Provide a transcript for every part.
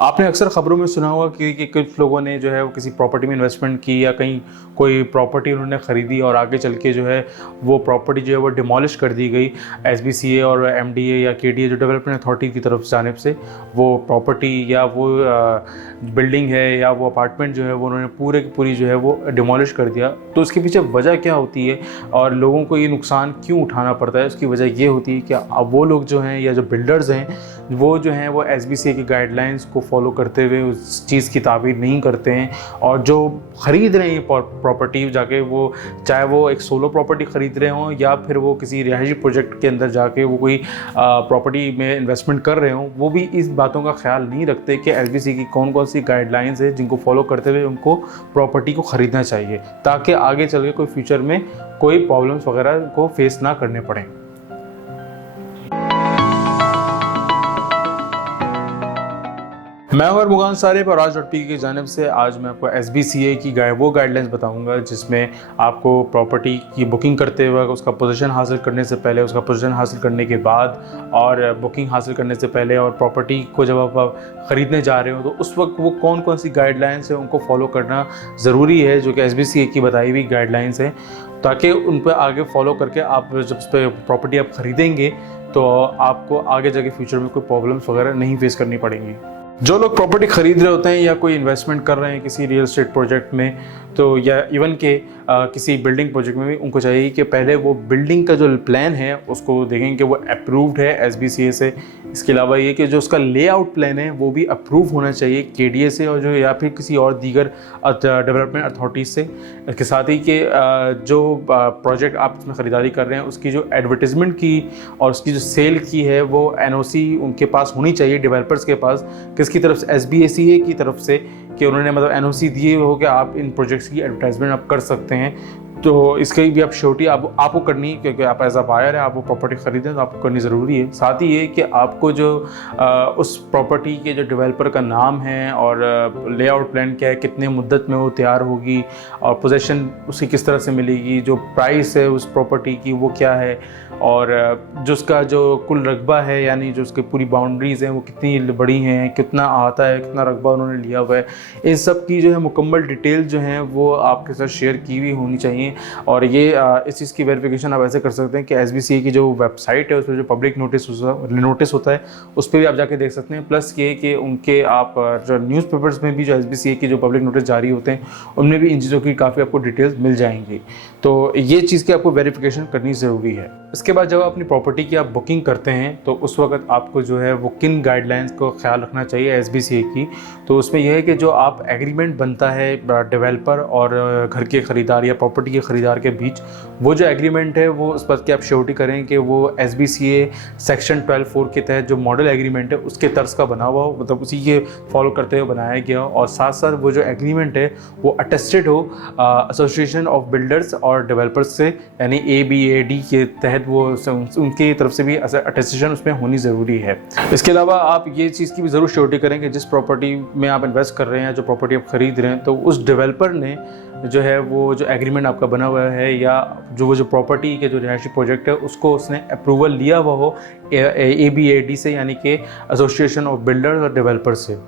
आपने अक्सर ख़बरों में सुना होगा कि कुछ लोगों ने जो है वो किसी प्रॉपर्टी में इन्वेस्टमेंट की या कहीं कोई प्रॉपर्टी उन्होंने ख़रीदी और आगे चल के जो है वो प्रॉपर्टी जो है वो डिमोलिश कर दी गई एसबीसीए और एमडीए या केडीए जो डेवलपमेंट अथॉरिटी की तरफ जानिब से। वो प्रॉपर्टी या वो बिल्डिंग है या वो अपार्टमेंट जो है वो उन्होंने पूरे की पूरी जो है वो डिमोलिश कर दिया। तो उसके पीछे वजह क्या होती है और लोगों को ये नुकसान क्यों उठाना पड़ता है? उसकी वजह ये होती है कि अब वो लोग जो हैं या जो बिल्डर्स हैं वो जो हैं वो एसबीसीए की गाइडलाइंस को फॉलो करते हुए उस चीज़ की ताबीर नहीं करते हैं। और जो ख़रीद रहे हैं प्रॉपर्टी जाके, वो चाहे वो एक सोलो प्रॉपर्टी ख़रीद रहे हों या फिर वो किसी रिहायशी प्रोजेक्ट के अंदर जाके वो कोई प्रॉपर्टी में इन्वेस्टमेंट कर रहे हों, वो भी इस बातों का ख्याल नहीं रखते कि एसबीसीए की कौन कौन सी गाइडलाइंस है जिनको फॉलो करते हुए उनको प्रॉपर्टी को ख़रीदना चाहिए, ताकि आगे चल के कोई फ्यूचर में कोई प्रॉब्लम्स वगैरह को फेस ना करने पड़ें। मैं हूं मुगान सारिब और Raj.P की जानिब से आज मैं आपको एसबीसीए की वो गाइडलाइंस बताऊंगा जिसमें आपको प्रॉपर्टी की बुकिंग करते वक्त उसका पोजीशन हासिल करने से पहले, उसका पोजीशन हासिल करने के बाद और बुकिंग हासिल करने से पहले और प्रॉपर्टी को जब आप ख़रीदने जा रहे हो तो उस वक्त वो कौन कौन सी गाइडलाइंस है उनको फॉलो करना ज़रूरी है, जो कि एसबीसीए की बताई हुई गाइडलाइंस है, ताकि उन पर आगे फॉलो करके आप जब उस पर प्रॉपर्टी आप ख़रीदेंगे तो आपको आगे जाके फ्यूचर में कोई प्रॉब्लम्स वगैरह नहीं फेस करनी पड़ेंगी। जो लोग प्रॉपर्टी ख़रीद रहे होते हैं या कोई इन्वेस्टमेंट कर रहे हैं किसी रियल एस्टेट प्रोजेक्ट में, तो या इवन के किसी बिल्डिंग प्रोजेक्ट में भी, उनको चाहिए कि पहले वो बिल्डिंग का जो प्लान है उसको देखें कि वो अप्रूव्ड है एसबीसीए से। इसके अलावा ये कि जो उसका लेआउट प्लान है वो भी अप्रूव होना चाहिए केडीए से और जो या फिर किसी और दीगर डेवलपमेंट अथॉरिटीज़ से। इसके साथ ही कि जो प्रोजेक्ट आप उसमें ख़रीदारी कर रहे हैं उसकी जो एडवर्टीज़मेंट की और उसकी जो सेल की है वो एनओसी उनके पास होनी चाहिए, डेवलपर्स के पास, किसकी तरफ से, एसबीसीए की तरफ से, कि उन्होंने मतलब एनओसी दिए हो कि आप इन प्रोजेक्ट्स की एडवर्टाइजमेंट आप कर सकते हैं। तो इसकी भी आप श्योरिटी आपको करनी है, क्योंकि आप एज अ बायर है, आप वो प्रॉपर्टी खरीदें तो आपको करनी ज़रूरी है। साथ ही ये कि आपको जो उस प्रॉपर्टी के जो डेवलपर का नाम है और लेआउट प्लान क्या है, कितने मुद्दत में वो तैयार होगी और पोजीशन उसी किस तरह से मिलेगी, जो प्राइस है उस प्रॉपर्टी की वो क्या है, और जो उसका जो कुल रकबा है यानी जो उसकी पूरी बाउंड्रीज़ हैं वो कितनी बड़ी हैं, कितना आता है, कितना रकबा उन्होंने लिया हुआ है, इन सब की जो है मुकम्मल डिटेल जो है वो आपके साथ शेयर की हुई होनी चाहिए। और ये इस चीज़ की वेरिफिकेशन आप ऐसे कर सकते हैं कि एसबीसीए की जो वेबसाइट है उस पर जो पब्लिक नोटिस होता है उस पर भी आप जाके देख सकते हैं। प्लस ये कि उनके आप जो न्यूज़पेपर्स में भी जो एसबीसीए की जो पब्लिक नोटिस जारी होते हैं उनमें भी इन चीज़ों की काफ़ी आपको डिटेल्स मिल जाएंगी। तो ये चीज़ की आपको वेरिफिकेशन करनी ज़रूरी है। इसके बाद जब अपनी प्रॉपर्टी की आप बुकिंग करते हैं तो उस वक्त आपको जो है वो किन गाइडलाइंस को ख्याल रखना चाहिए एसबीसीए की। तो उसमें यह है कि जो आप एग्रीमेंट बनता है डेवलपर और घर के ख़रीदार या प्रॉपर्टी के ख़रीदार के बीच, वो जो एग्रीमेंट है वो उस बात की आप श्योरिटी करें कि वो एसबीसीए सेक्शन 12(4) के तहत जो मॉडल एग्रीमेंट है उसके तर्ज का बना हुआ हो, मतलब उसी के फॉलो करते हुए बनाया गया हो। और साथ साथ वो जो एग्रीमेंट है वो अटेस्टेड हो एसोसिएशन ऑफ बिल्डर्स और डेवलपर्स से, यानी ABAD के तहत वो उनकी तरफ से भी अटेस्टेशन उसमें होनी ज़रूरी है। इसके अलावा आप ये चीज़ की भी ज़रूर श्योरिटी करें कि जिस प्रॉपर्टी में आप इन्वेस्ट कर रहे हैं, जो प्रॉपर्टी आप ख़रीद रहे हैं, तो उस डेवलपर ने जो है वो जो एग्रीमेंट आपका बना हुआ है या जो प्रॉपर्टी के जो रिहायशी प्रोजेक्ट है उसको उसने अप्रूवल लिया हुआ हो ABAD से, यानी कि एसोसिएशन ऑफ बिल्डर्स और डेवलपर्स से।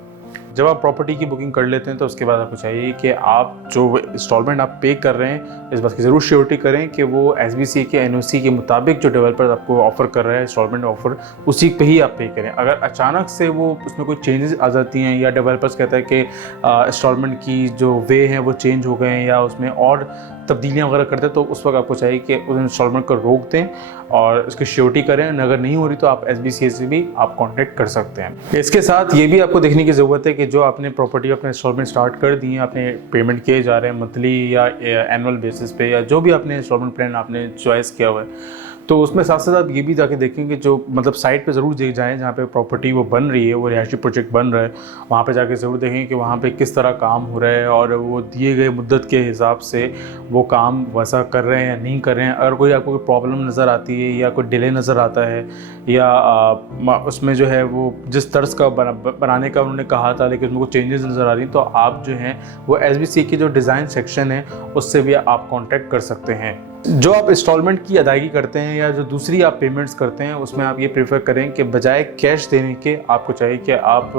जब आप प्रॉपर्टी की बुकिंग कर लेते हैं तो उसके बाद आपको चाहिए कि आप जो इंस्टॉलमेंट आप पे कर रहे हैं इस बात की ज़रूर श्योरिटी करें कि वो एसबीसीए के एनओसी के मुताबिक जो डेवलपर आपको ऑफ़र कर रहा है इंस्टॉलमेंट ऑफ़र, उसी पे ही आप पे करें। अगर अचानक से वो उसमें कोई चेंजेस आ जाती हैं या डेवलपर्स कहता है कि इंस्टॉलमेंट की जो वे हैं वो चेंज हो गए हैं या उसमें और तब्दीलियाँ वगैरह करते हैं, तो उस वक्त आपको चाहिए कि उस इंस्टॉलमेंट को रोक दें और उसकी श्योरिटी करें। अगर नहीं हो रही तो आप एसबीसीए से भी आप कांटेक्ट कर सकते हैं। इसके साथ ये भी आपको देखने की ज़रूरत है कि जो आपने प्रॉपर्टी अपने इंस्टॉलमेंट स्टार्ट कर दी है, आपने पेमेंट किए जा रहे हैं मंथली या एनुअल बेसिस पे, या जो भी आपने इंस्टॉलमेंट प्लान आपने चॉइस किया हुआ है, तो उसमें साथ साथ आप ये भी जाके देखेंगे जो मतलब साइट पे ज़रूर जाएँ जहाँ पे प्रॉपर्टी वो बन रही है, वो रिहायशी प्रोजेक्ट बन रहा है, वहाँ पे जाके ज़रूर देखेंगे कि वहाँ पे किस तरह काम हो रहा है और वो दिए गए मुद्दत के हिसाब से वो काम वैसा कर रहे हैं या नहीं कर रहे हैं। अगर कोई आपको कोई प्रॉब्लम नज़र आती है या कोई डिले नज़र आता है या उसमें जो है वो जिस तर्ज का बनाने का उन्होंने कहा था लेकिन उसमें कोई चेंजेस नज़र आ रही हैं, तो आप जो हैं वो एसबीसीए की जो डिज़ाइन सेक्शन है उससे भी आप कॉन्टैक्ट कर सकते हैं। जो आप इंस्टॉलमेंट की अदायगी करते हैं या जो दूसरी आप पेमेंट्स करते हैं, उसमें आप ये प्रेफर करें कि बजाय कैश देने के आपको चाहिए कि आप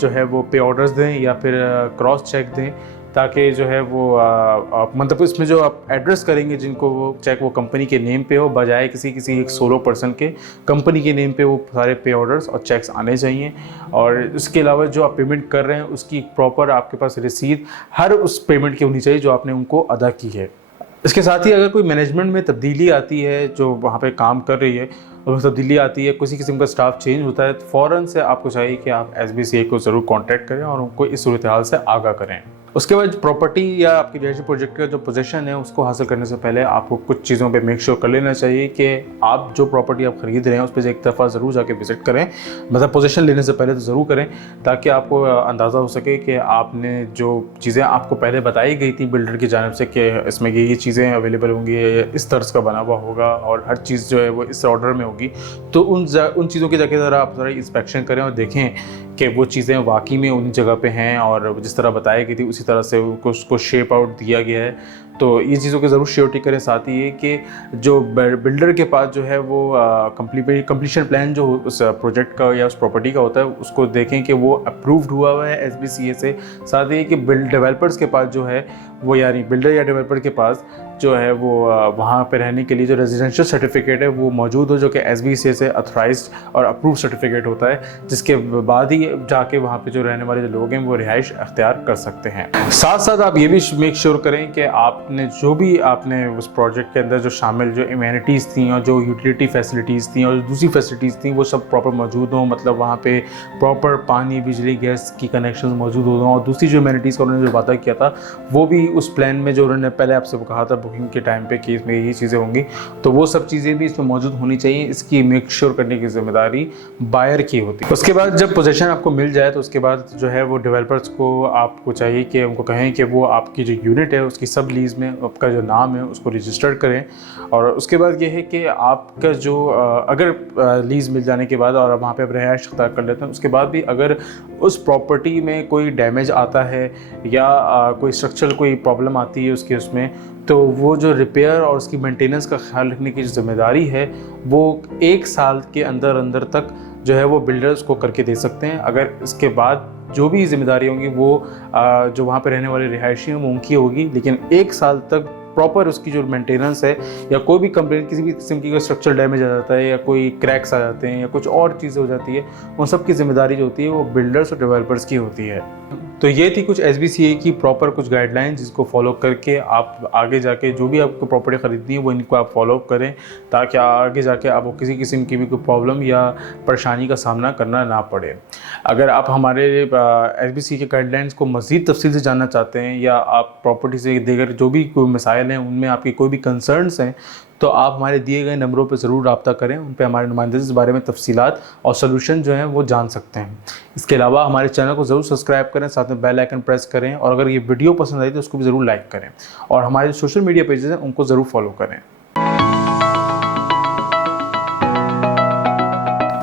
जो है वो पे ऑर्डर्स दें या फिर क्रॉस चेक दें, ताकि जो है वो मतलब इसमें जो आप एड्रेस करेंगे जिनको वो चेक वो कंपनी के नेम पे हो, बजाय किसी एक सोलो पर्सन के कंपनी के नेम पे वो सारे पे ऑर्डर्स और चेक्स आने चाहिए। और इसके अलावा जो आप पेमेंट कर रहे हैं उसकी प्रॉपर आपके पास रसीद हर उस पेमेंट की होनी चाहिए जो आपने उनको अदा की है। इसके साथ ही अगर कोई मैनेजमेंट में तब्दीली आती है, जो वहाँ पे काम कर रही है और तब्दीली आती है, किसी किस्म का स्टाफ चेंज होता है, तो फ़ौरन से आपको चाहिए कि आप SBCA को ज़रूर कांटेक्ट करें और उनको इस सूरत हाल से आगाह करें। उसके बाद प्रॉपर्टी या आपकी रिहायशी प्रोजेक्ट का जो पोजीशन है उसको हासिल करने से पहले आपको कुछ चीज़ों पे मेक श्योर कर लेना चाहिए कि आप जो प्रॉपर्टी आप ख़रीद रहे हैं उस पर एक दफ़ा ज़रूर जाके विज़िट करें, मतलब पोजीशन लेने से पहले तो ज़रूर करें, ताकि आपको अंदाज़ा हो सके कि आपने जो चीज़ें आपको पहले बताई गई थी बिल्डर की जानिब से कि इसमें ये चीज़ें अवेलेबल होंगी, इस तर्ज का बना हुआ होगा और हर चीज़ जो है वो इस ऑर्डर में होगी, तो उन चीज़ों की जाके ज़रा आप इंस्पेक्शन करें और देखें कि वो चीज़ें वाकई में उन जगह पे हैं और जिस तरह बताई गई थी उसी तरह से उसको शेप आउट दिया गया है। तो ये चीज़ों की ज़रूर श्योरिटी करें। साथ ही ये कि जो बिल्डर के पास जो है वो कंप्लीशन प्लान जो उस प्रोजेक्ट का या उस प्रॉपर्टी का होता है उसको देखें कि वो अप्रूव्ड हुआ है SBCA से। साथ ही कि डेवलपर्स के पास जो है वो, यानी बिल्डर या डेवलपर के पास जो है वो वहाँ पे रहने के लिए जो रेजिडेंशियल सर्टिफिकेट है वो मौजूद हो, जो कि SBCA से अथोराइज्ड और अप्रूव सर्टिफिकेट होता है, जिसके बाद ही जाके वहाँ पे जो रहने वाले लोग हैं वो रिहाइश अख्तियार कर सकते हैं। साथ साथ आप ये भी मेक श्योर करें कि आपने जो भी आपने उस प्रोजेक्ट के अंदर जो शामिल जो इम्यूनिटीज़ थी और जो यूटिलिटी फैसिलिटीज़ थी और दूसरी फैसिलिटीज़ थी वो सब प्रॉपर मौजूद हों, मतलब वहाँ पे प्रॉपर पानी, बिजली, गैस की कनेक्शन मौजूद हों, और दूसरी जो इम्यूनिटीज़ का उन्होंने जो वादा किया था वो भी उस प्लान में जो उन्होंने पहले आपसे कहा था बुकिंग के टाइम पे कि इसमें ये चीज़ें होंगी, तो वो सब चीज़ें भी इसमें मौजूद होनी चाहिए। इसकी मेक श्योर करने की जिम्मेदारी बायर की होती है। उसके बाद जब पोजीशन आपको मिल जाए तो उसके बाद जो है वो डेवलपर्स को आपको चाहिए कि उनको कहें कि वो आपकी जो यूनिट है उसकी सब लीज में आपका जो नाम है उसको रजिस्टर्ड करें। और उसके बाद ये है कि आपका जो अगर लीज मिल जाने के बाद और वहाँ पे आप रिहाइश अख्तियार कर लेते हैं, उसके बाद भी अगर उस प्रॉपर्टी में कोई डैमेज आता है या कोई स्ट्रक्चरल कोई प्रॉब्लम आती है उसमें, तो वो जो रिपेयर और उसकी मेंटेनेंस का ख्याल रखने की जो जिम्मेदारी है वो 1 साल के अंदर तक जो है वो बिल्डर्स को करके दे सकते हैं। अगर इसके बाद जो भी जिम्मेदारी होंगी वो जो वहाँ पे रहने वाले रिहायशी हैं वो उनकी होगी, लेकिन 1 साल तक प्रॉपर उसकी जो मेंटेनेंस है या कोई भी कंप्लेंट, किसी भी किस्म की स्ट्रक्चरल डैमेज आ जाता है या कोई क्रैक्स आ जाते हैं या कुछ और चीज़ें हो जाती है, उन सब की जिम्मेदारी जो होती है वो बिल्डर्स और डेवलपर्स की होती है। तो ये थी कुछ SBCA की प्रॉपर कुछ गाइडलाइंस जिसको फॉलो करके आप आगे जाके जो भी आपको प्रॉपर्टी ख़रीदनी है वो इनको आप फॉलो करें, ताकि आगे जाके आपको किसी किस्म की भी कोई प्रॉब्लम या परेशानी का सामना करना ना पड़े। अगर आप हमारे SBCA के गाइडलाइंस को मज़ीद तफसील से जानना चाहते हैं या आप प्रॉपर्टी से दीगर जो भी कोई मसाइल हैं उनमें आपकी कोई भी कंसर्न्स हैं, तो आप हमारे दिए गए नंबरों पर ज़रूर रब्ता करें। उन पर हमारे नुमाइंदे इस बारे में तफसीलात और सलूशन जो हैं वो जान सकते हैं। इसके अलावा हमारे चैनल को ज़रूर सब्सक्राइब करें, साथ में बेल आइकन प्रेस करें, और अगर ये वीडियो पसंद आई तो उसको भी ज़रूर लाइक करें, और हमारे जो सोशल मीडिया पेजेस हैं उनको ज़रूर फॉलो करें।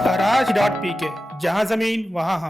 Taraj.pk, जहाँ ज़मीन वहाँ हम।